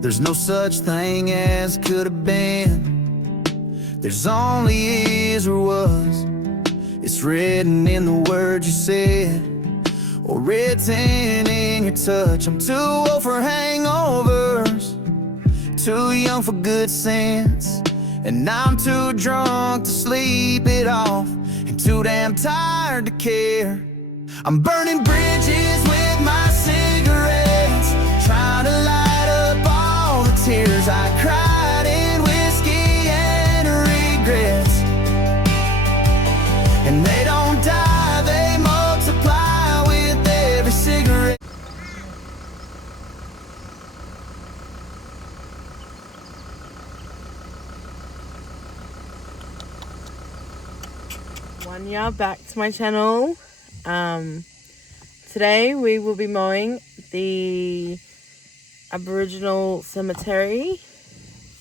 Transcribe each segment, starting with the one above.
There's no such thing as could have been. There's only is or was. It's written in the words you said, or written in your touch. I'm too old for hangovers, too young for good sense, and I'm too drunk to sleep it off, and too damn tired to care. I'm burning bridges with my cigarettes, trying to light up all the tears I cried in whiskey and regrets. And they don't die, they multiply with every cigarette. One year back to my channel. Today we will be mowing the Aboriginal Cemetery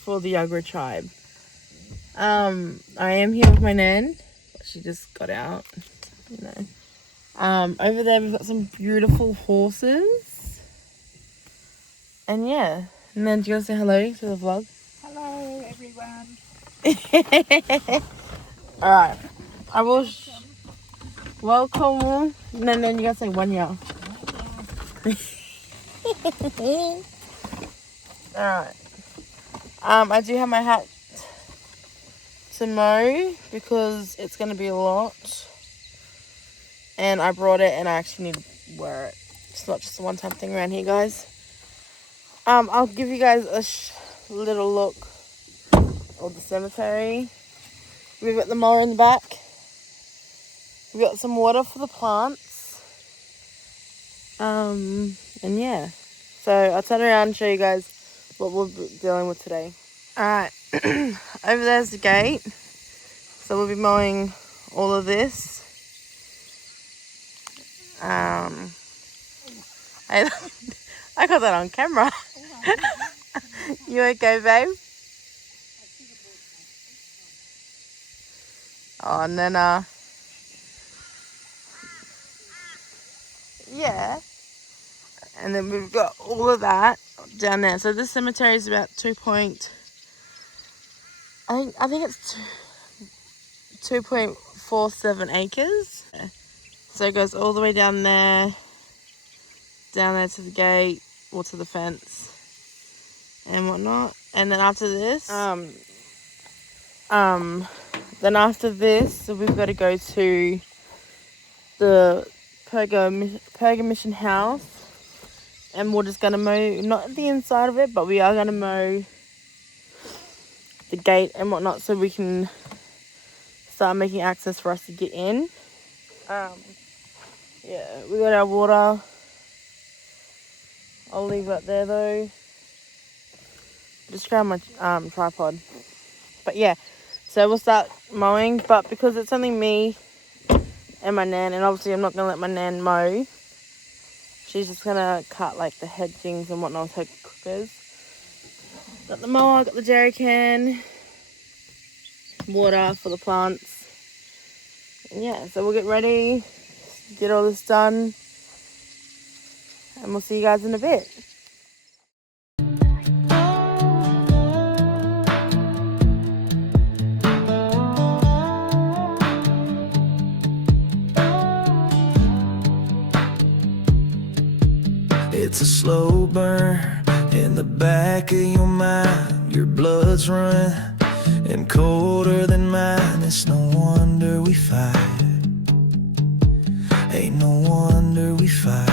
for the Yagara tribe. I am here with my nan. She just got out, you know. Over there we've got some beautiful horses. And yeah. And then do you want to say hello to the vlog? Hello everyone. Alright. I will welcome. And then you gotta say 1 year. Alright. I do have my hat to mow because it's gonna be a lot. And I brought it and I actually need to wear it. It's not just a one-time thing around here, guys. I'll give you guys a little look of the cemetery. We've got the mower in the back. We've got some water for the plants. And yeah. So I'll turn around and show you guys what we'll be dealing with today. Alright. Over there's the gate. So we'll be mowing all of this. I got that on camera. You okay, babe? Oh, and then yeah, and then we've got all of that down there. So this cemetery is about I think it's 2.47 acres. So it goes all the way down there to the gate or to the fence and whatnot. And then after this, so we've got to go to the Purga Mission house, and we're just gonna mow, not the inside of it, but we are gonna mow the gate and whatnot so we can start making access for us to get in. Yeah, we got our water. I'll leave it there though. Just grab my tripod. But yeah, so we'll start mowing, but because it's only me and my nan, and obviously I'm not gonna let my nan mow. She's just gonna cut like the hedgings and whatnot with her clippers. Got the mower, got the jerry can, water for the plants. And yeah, so we'll get ready, get all this done, and we'll see you guys in a bit. It's a slow burn in the back of your mind. Your blood's running and colder than mine. It's no wonder we fight. Ain't no wonder we fight.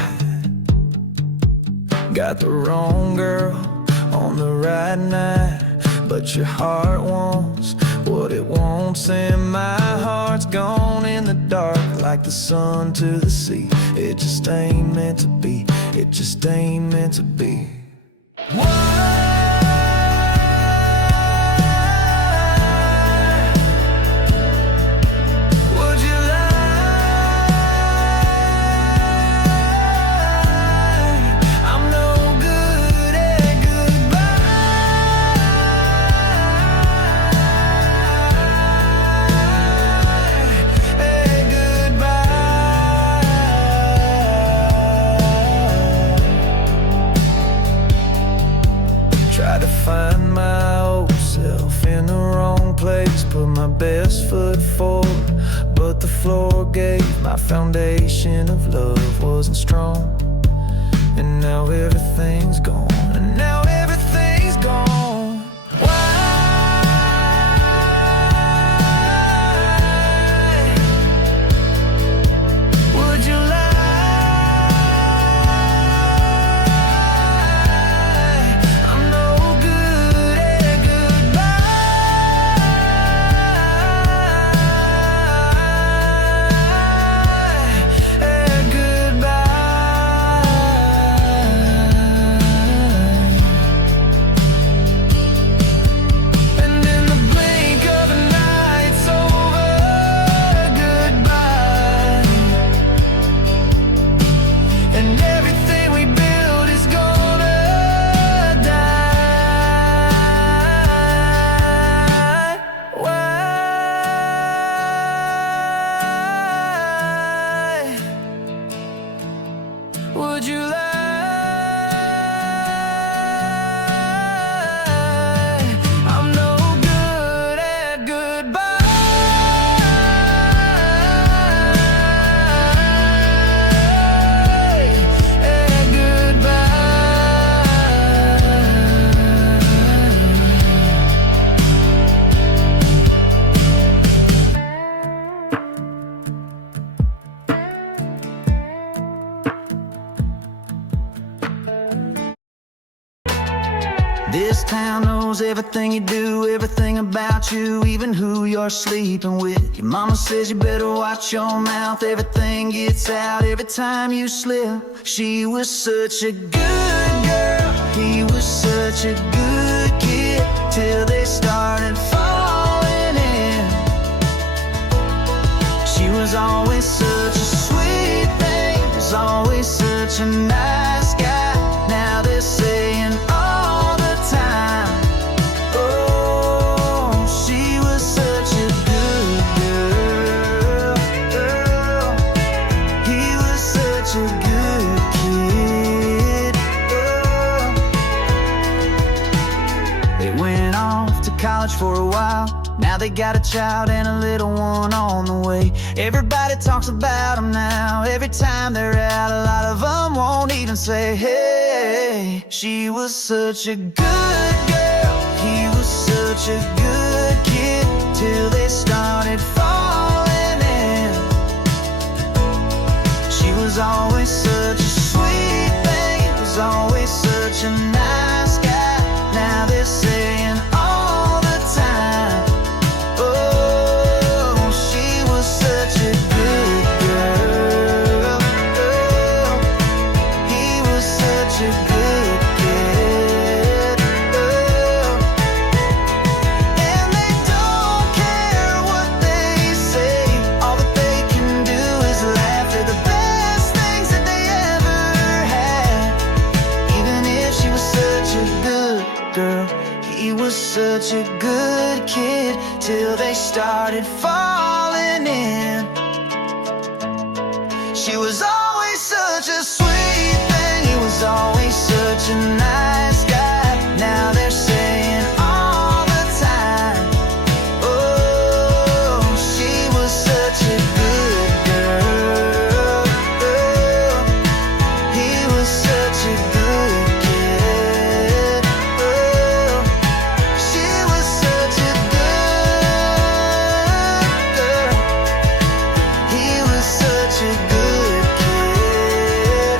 Got the wrong girl on the right night, but your heart wants what it wants, and my heart's gone in the dark like the sun to the sea. It just ain't meant to be. It just ain't meant to be. put my best foot forward, but the floor gave. My foundation of love wasn't strong, and now everything's gone, and now everything's gone. Why would you lie? I'm no good at goodbye, at goodbye. And in the blink of an eye, it's over. Goodbye. And everything we build is gonna die. Why would you lie? I'm no good at goodbye, at This town knows everything you do, everything about you, even who you're sleeping with. Your mama says you better watch your mouth, everything gets out every time you slip. She was such a good girl, he was such a good kid, till they started falling in. She was always such a sweet thing, was always such a nice guy. Now they're saying all the time, oh, she was such a good girl. He was such a good kid. They went off to college for a while. Now they got a child and a little one on the way. Everybody talks about them now. Every time they're out, a lot of them won't even say hey. She was such a good girl, he was such a good kid, till they started falling in. She was always such a sweet thing, was always such a nice guy. Now they're saying all the time, oh, she was such a good girl. He was such a good kid. And they don't care what they say, all that they can do is laugh. They're the best things that they ever had. Even if she was such a good girl, he was such a good kid, till they started falling in. She was always such a sweet thing, he was always such a nice guy. Now they're saying all the time, oh, she was such a good girl. He was such a good kid. She was such a good girl. He was such a good kid.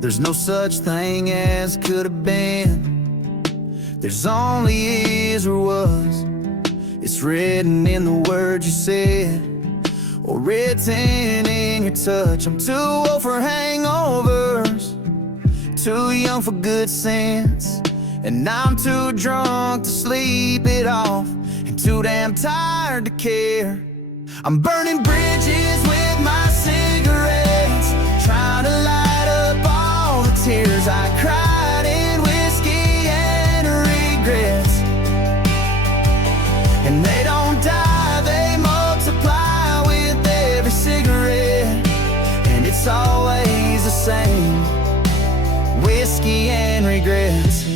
There's no such thing as could have been. There's only is or was. It's written in the words you said, or written in your touch. I'm too old for hangovers, too young for good sense, and I'm too drunk to sleep it off, and too damn tired to care. I'm burning bridges with my cigarettes, trying to light up all the tears I cried in whiskey and regrets. And they don't die, they multiply with every cigarette, and it's always the same, whiskey and regrets.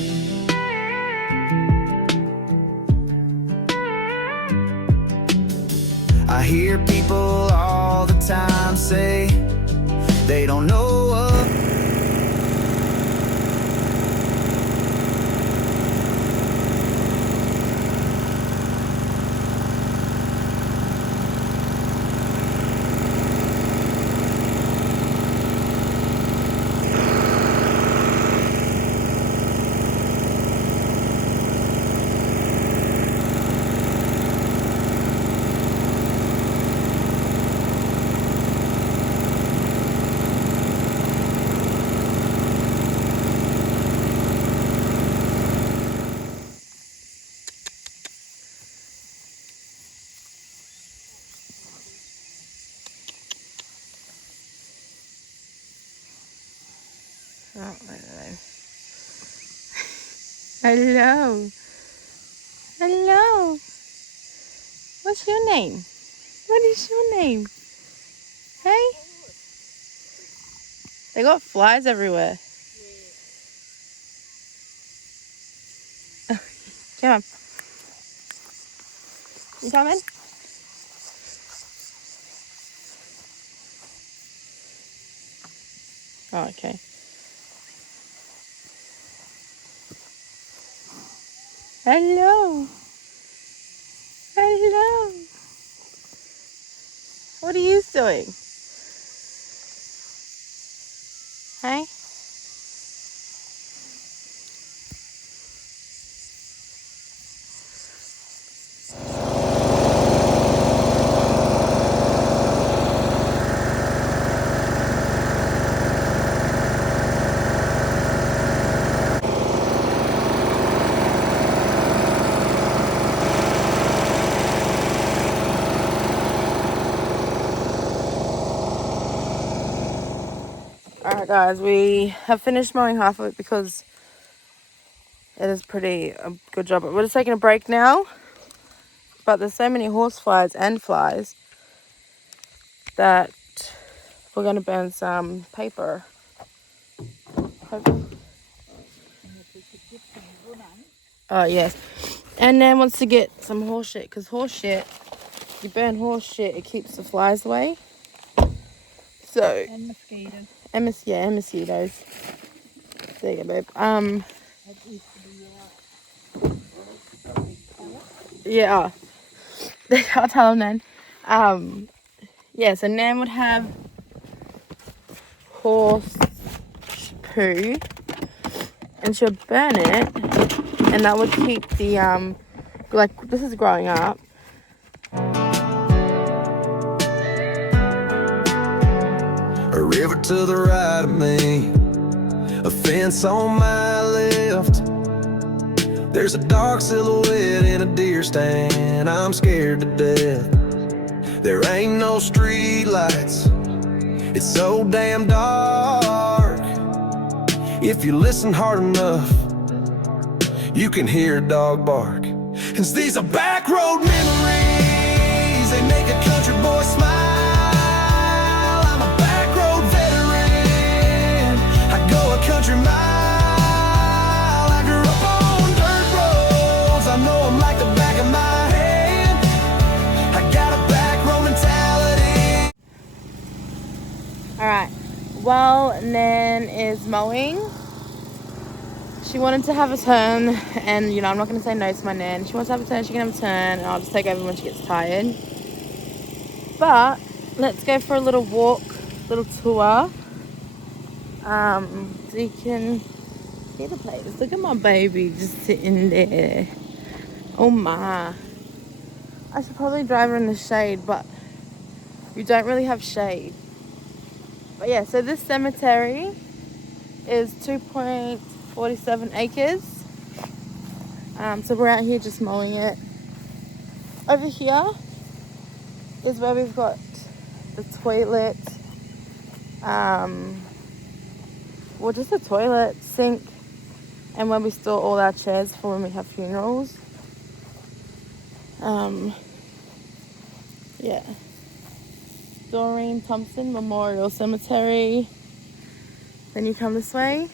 I hear people all the time say they don't know what. Oh, I don't know. Hello. Hello. What's your name? What is your name? Hey? They got flies everywhere. Come on. You coming? Oh, okay. Hello. Hello. What are you doing? Hey? Alright guys, we have finished mowing half of it because it is a good job. We're just taking a break now, but there's so many horse flies and flies that we're going to burn some paper. Oh yes, and then wants to get some horse shit, because horse shit, you burn horse shit, it keeps the flies away. So And mosquitoes. and mosquitoes. There you go, babe. That used to be Yeah. I'll tell them then. Yeah, so Nan would have horse poo, and she'll burn it, and that would keep the like, this is growing up. A river to the right of me, a fence on my left. There's a dark silhouette in a deer stand, I'm scared to death. There ain't no street lights, it's so damn dark. If you listen hard enough, you can hear a dog bark. 'Cause these are back road memories, they make a country boy smile. I'm a back road veteran, I go a country mile. I grew up on dirt roads, I know them like the back of my hand. I got a back road mentality. Alright, while Nan is mowing, she wanted to have a turn, and you know, I'm not going to say no to my Nan. She wants to have a turn, she can have a turn, and I'll just take over when she gets tired. But let's go for a little walk, little tour So you can see the place. Look at my baby just sitting there. Oh my. I should probably drive her in the shade, but we don't really have shade. But yeah, so this cemetery is 2.47 acres. So we're out here just mowing it. Over here is where we've got the toilet. Well, just a toilet, sink, and where we store all our chairs for when we have funerals. Yeah. Doreen Thompson Memorial Cemetery. Then you come this way.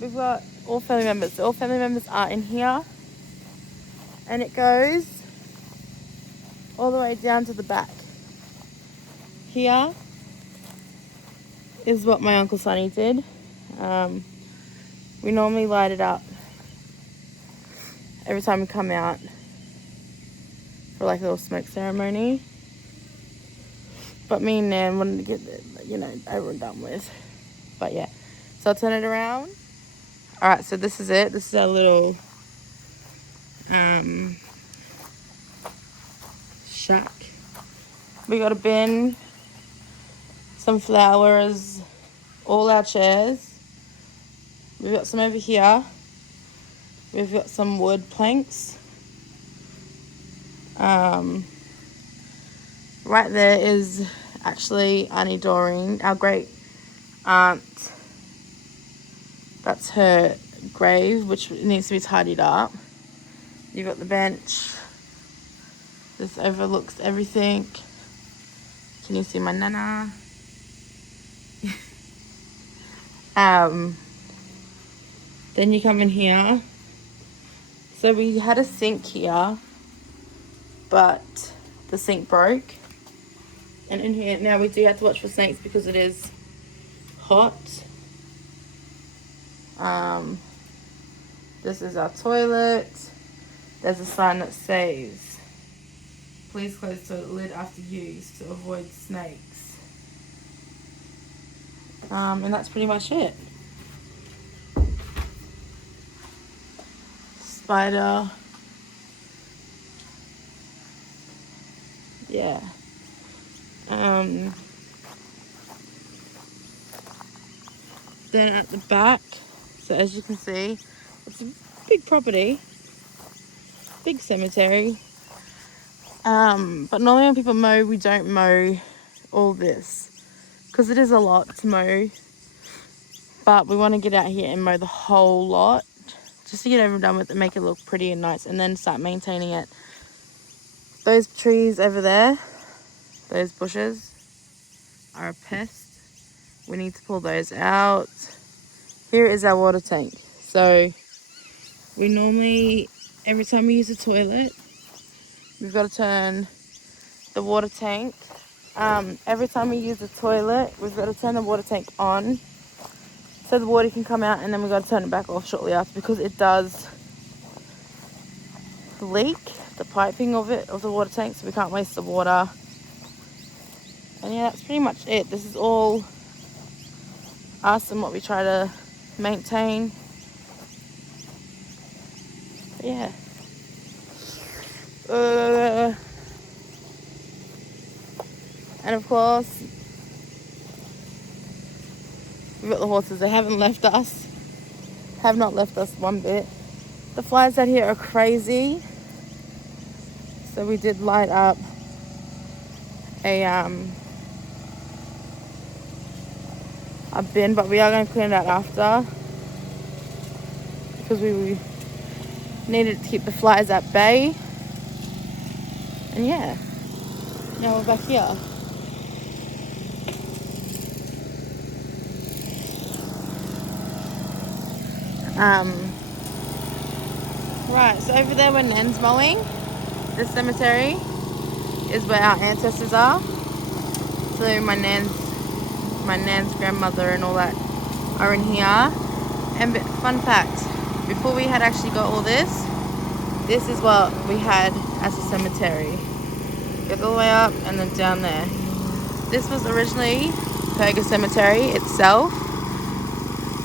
We've got all family members. So all family members are in here. And it goes all the way down to the back. Here is what my Uncle Sonny did. We normally light it up every time we come out for like a little smoke ceremony. But me and Nan wanted to get it, over and done with. But yeah, so I'll turn it around. All right, so this is it. This is our little shack. We got a bin, some flowers, all our chairs. We've got some over here. We've got some wood planks. Right there is actually Auntie Doreen, our great aunt. That's her grave, which needs to be tidied up. You've got the bench. This overlooks everything. Can you see my nana? Then you come in here. So we had a sink here, but the sink broke. And in here, now we do have to watch for snakes because it is hot. This is our toilet. There's a sign that says, please close toilet lid after use to avoid snakes. And that's pretty much it. Spider. Yeah. Then at the back, so as you can see, it's a big property, big cemetery. But normally when people mow, we don't mow all this because it is a lot to mow. But we want to get out here and mow the whole lot just to get over and done with and make it look pretty and nice, and then start maintaining it. Those trees over there, those bushes are a pest. We need to pull those out. Here is our water tank. So we normally, every time we use the toilet, we've got to turn the water tank. Every time we use the toilet, we've got to turn the water tank on so the water can come out, and then we've got to turn it back off shortly after because it does leak, the piping of the water tank, so we can't waste the water. And yeah, that's pretty much it. This is all us and what we try to maintain. But yeah. And of course, we've got the horses. They haven't left us. Have not left us one bit. The flies out here are crazy. So we did light up a bin, but we are going to clean it out after because we needed to keep the flies at bay. And yeah, now we're back here. Right, so over there where Nan's mowing, this cemetery is where our ancestors are. So my nan's grandmother and all that are in here. And fun fact, before we had actually got all this is what we had as a cemetery. Go all the way up and then down there. This was originally Purga Cemetery itself.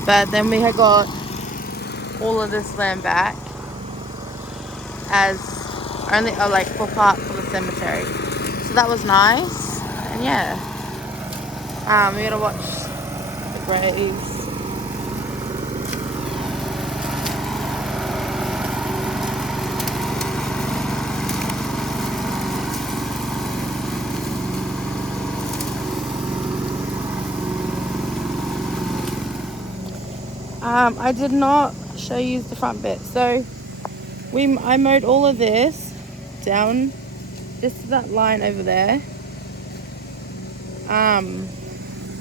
But then we had got all of this land back as only like for part for the cemetery. So that was nice. And yeah. We gotta watch the graves. I did not show you the front bit. So I mowed all of this down just to that line over there.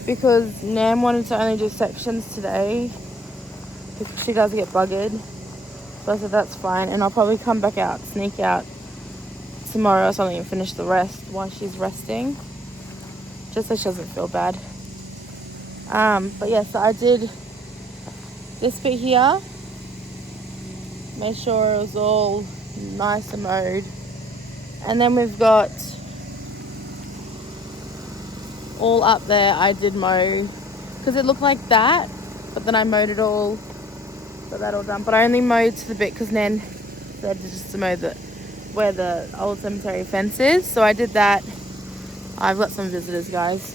Because Nam wanted to only do sections today because she does get buggered. So I said that's fine, and I'll probably come back out, sneak out tomorrow or something and finish the rest while she's resting, just so she doesn't feel bad. But yeah, so I did this bit here, made sure it was all nice and mowed, and then we've got all up there. I did mow because it looked like that, but then I mowed it all, got that all done. But I only mowed to the bit because Nan said just to mow where the old cemetery fence is, so I did that. I've got some visitors, guys.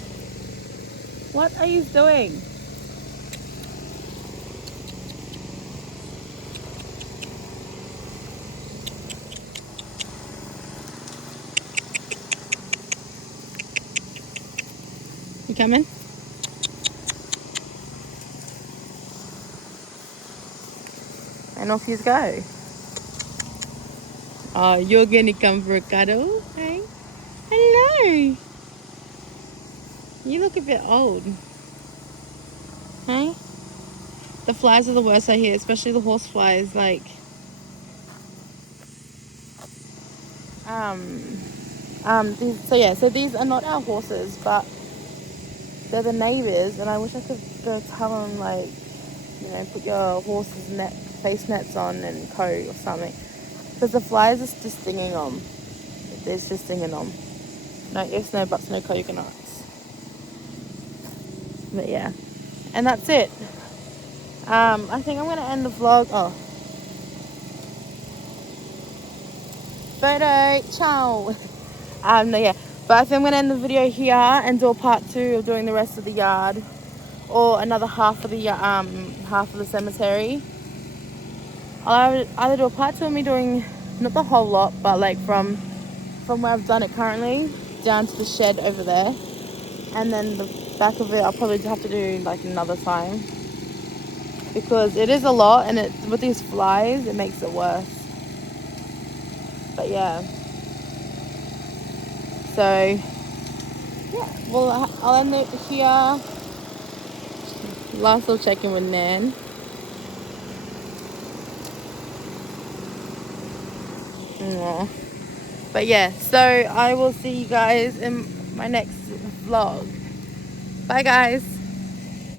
What are you doing? You coming? And off you go. Oh, you're gonna come for a cuddle? Hey? Hello! You look a bit old. Hey? The flies are the worst I hear, especially the horse flies. Like, so these are not our horses, but they're the neighbours, and I wish I could go tell them, like, you know, put your horse's face nets on and coat or something, because the flies are just stinging them. They're just stinging them. No ifs, no buts, no coconuts. But yeah, and that's it. I think I'm gonna end the vlog. Oh, photo, ciao. No, yeah, but I think I'm gonna end the video here and do a part 2 of doing the rest of the yard, or another half of the cemetery. I'll either do a part 2 of me doing not the whole lot, but like from where I've done it currently down to the shed over there, and then the back of it I'll probably have to do like another time, because it is a lot, and with these flies it makes it worse. But yeah, so yeah, well, I'll end it here. Last little check-in with Nan. Aww. But yeah, so I will see you guys in my next vlog. Bye, guys.